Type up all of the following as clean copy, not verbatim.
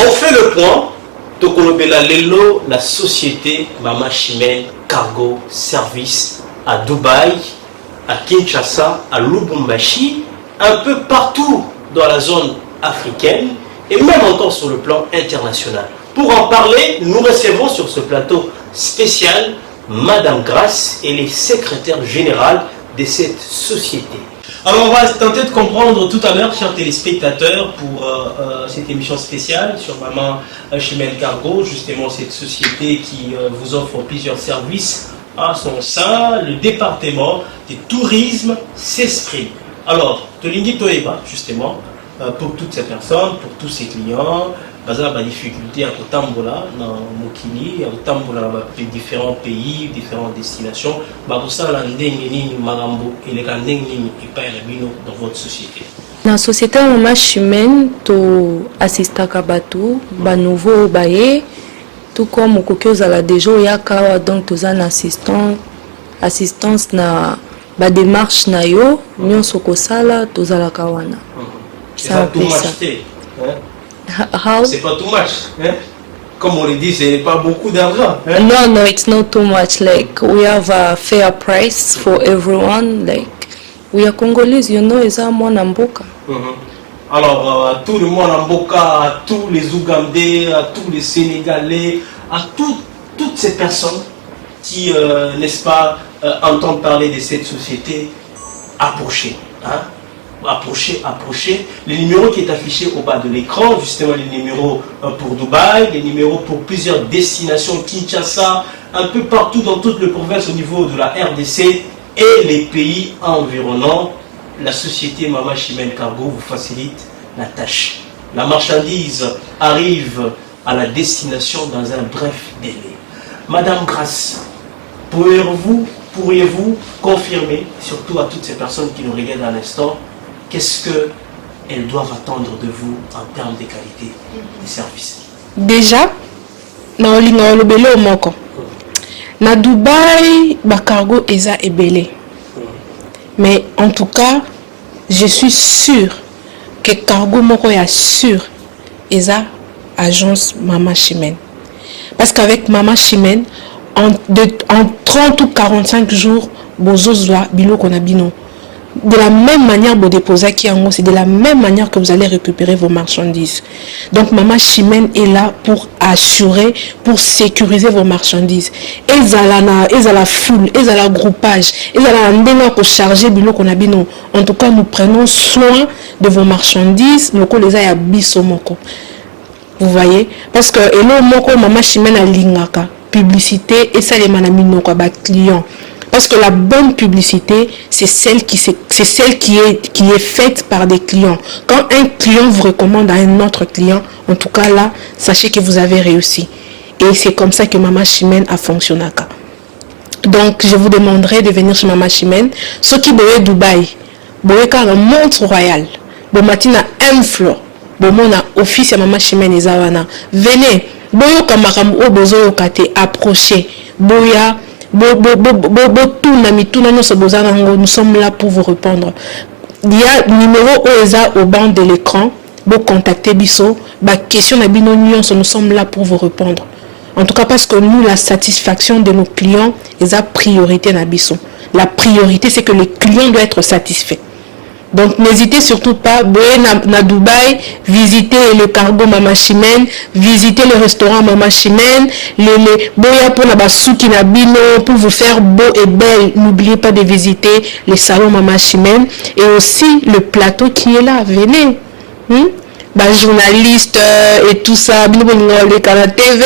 On fait le point. Tokolobela Lelo, la société Mama Chimène Cargo Service à Dubaï, à Kinshasa, à Lubumbashi, un peu partout dans la zone africaine et même encore sur le plan international. Pour en parler, nous recevons sur ce plateau spécial Madame Grace, elle est secrétaire générale de cette société. Alors on va tenter de comprendre tout à l'heure, chers téléspectateurs, pour cette émission spéciale sur Mama Chimène Cargo, justement cette société qui vous offre plusieurs services à son sein. Le département du tourisme s'exprime. Alors, Tolingi Toeba, justement, pour toutes ces personnes, pour tous ces clients, basé la difficulté à Kotambola, dans Mokili, à Kotambola dans différents pays, différentes destinations, pour ça, la ndengeni marambo et les ndengeni et pas dans votre société. Dans la société Mama Chimène, tu assistes à Kabatou, ba nouveau baye, tout comme au Kokyo Zala déjà yaka donc tu as assistance na ba démarche na yo, nyon sokosala tu zala kawana. C'est ça tout acheté. C'est pas too much, hein? Comme on le dit, c'est pas beaucoup d'argent. Hein? No, it's not too much. Like we have a fair price for everyone. Like we are Congolese, you know, it's a mon amboka. Alors, tout le monde en Boka, à tous les Ougandais, à tous les Sénégalais, à toutes ces personnes qui, n'est-ce pas, entendent parler de cette société, approchez. Hein? Approchez. Le numéro qui est affiché au bas de l'écran, justement les numéros pour Dubaï, les numéros pour plusieurs destinations, Kinshasa, un peu partout dans toute la province au niveau de la RDC et les pays environnants. La société Mama Chimène Cargo vous facilite la tâche. La marchandise arrive à la destination dans un bref délai. Madame Grace, pourriez-vous confirmer, surtout à toutes ces personnes qui nous regardent à l'instant, qu'est-ce qu'elles doivent attendre de vous en termes de qualité de service? Déjà, na olobele omoko. Na Dubaï, ba cargo eza ebele. Mais en tout cas, je suis sûr que cargo moko ya sûr eza agence Mama Chimène. Parce qu'avec Mama Chimène, en 30 ou 45 jours, bozozwa biloko na bino. De la même manière, vous déposez c'est de la même manière que vous allez récupérer vos marchandises. Donc, Mama Chimène est là pour assurer, pour sécuriser vos marchandises. Et la foule, et la groupage, et la pour charger bilo qu'on a bino. En tout cas, nous prenons soin de vos marchandises. Nous les a bisomoko. Vous voyez? Parce que, et là, Mama Chimène a lingaka. Publicité, et ça les manamino quoi, client. Parce que la bonne publicité, c'est celle qui est faite par des clients. Quand un client vous recommande à un autre client, en tout cas là, sachez que vous avez réussi. Et c'est comme ça que Mama Chimène a fonctionné. Donc, je vous demanderai de venir chez Mama Chimène. Ceux qui boivent Dubaï, boivent quand montre royal, bomatina un floor, bomona office à Mama Chimène et Zawana. Venez, boyo kamaram o bozo yokate, approchez, boya. Nous sommes là pour vous répondre. Il y a le numéro OESA au bas de l'écran. Vous contactez Bisso. Question nous sommes là pour vous répondre. En tout cas, parce que nous, la satisfaction de nos clients est la priorité na Bisso. La priorité, c'est que le client doit être satisfait. Donc n'hésitez surtout pas, na Dubaï, visitez le cargo Mama Chimène, visitez le restaurant Mama Chimène, boya pour nabasuki na bino, pour vous faire beau et belle. N'oubliez pas de visiter le salon Mama Chimène et aussi le plateau qui est là. Venez. Journaliste et tout ça, bino le canal TV,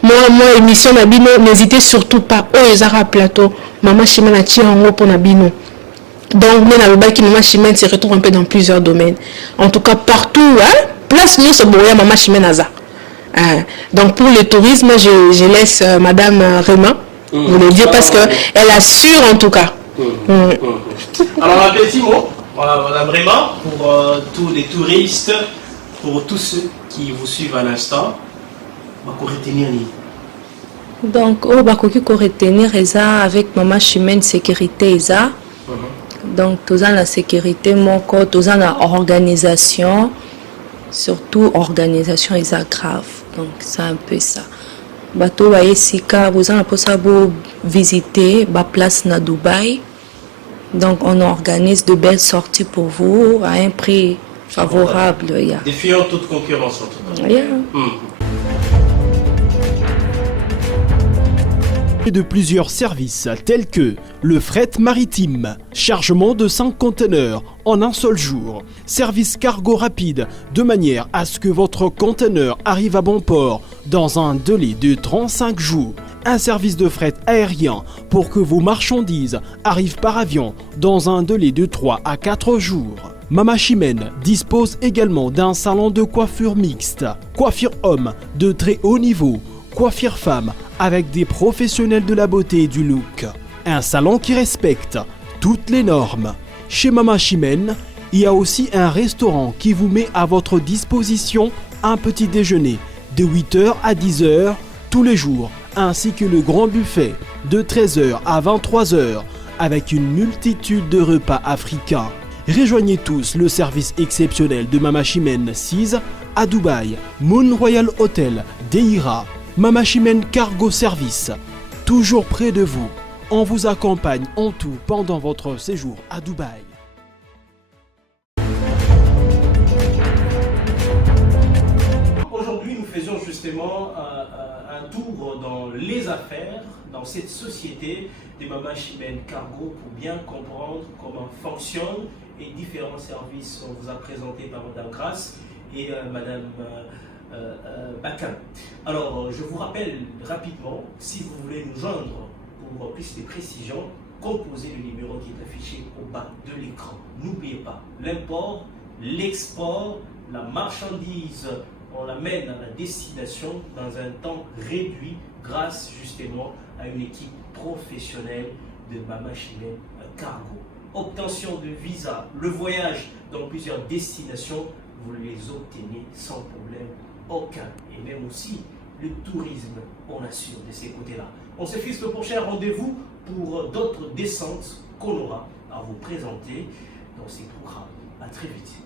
moi émission na bino, n'hésitez surtout pas. Ezara plateau Mama Chimène a tiré en haut pour na bino. Donc, Mama Chimène se retrouve un peu dans plusieurs domaines. En tout cas, partout, hein, place nous ce boya Mama Chimène Aza. Donc, pour le tourisme, je laisse Madame Rema vous le dire parce qu'elle assure en tout cas. Alors, un petit mot, Madame Rema, pour tous les touristes, pour tous ceux qui vous suivent à l'instant, retenir. Donc, bakoki ko retenir eza avec Mama Chimène sécurité eza. Donc, tous la sécurité, tous la organisation, surtout organisation est grave. Donc c'est un peu ça. Bateau va sika vous en pour ça visiter la place na Dubaï. Donc on organise de belles sorties pour vous à un prix favorable. Yeah. Défiant toute concurrence en tout cas. Yeah. De plusieurs services tels que le fret maritime, chargement de 5 conteneurs en un seul jour, service cargo rapide de manière à ce que votre conteneur arrive à bon port dans un délai de 35 jours, un service de fret aérien pour que vos marchandises arrivent par avion dans un délai de 3 à 4 jours. Mama Chimène dispose également d'un salon de coiffure mixte, coiffure homme de très haut niveau, coiffure femme avec des professionnels de la beauté et du look. Un salon qui respecte toutes les normes. Chez Mama Chimène, il y a aussi un restaurant qui vous met à votre disposition un petit déjeuner de 8h à 10h tous les jours, ainsi que le grand buffet de 13h à 23h avec une multitude de repas africains. Rejoignez tous le service exceptionnel de Mama Chimène 6 à Dubaï, Moon Royal Hotel, Deira, Mama Chimène Cargo Service, toujours près de vous. On vous accompagne en tout pendant votre séjour à Dubaï. Aujourd'hui, nous faisons justement un tour dans les affaires, dans cette société de Mama Chimène Cargo pour bien comprendre comment fonctionnent les différents services qu'on vous a présentés par Madame Grace et Madame Bakan. Alors, je vous rappelle rapidement, si vous voulez nous joindre pour plus de précisions, composez le numéro qui est affiché au bas de l'écran. N'oubliez pas, l'import, l'export, la marchandise, on l'amène à la destination dans un temps réduit grâce justement à une équipe professionnelle de Mama Chimène Cargo. Obtention de visa, le voyage dans plusieurs destinations, vous les obtenez sans problème aucun. Et même aussi le tourisme, on assure de ces côtés-là. On se fixe le prochain rendez-vous pour d'autres descentes qu'on aura à vous présenter dans ces programmes. À très vite.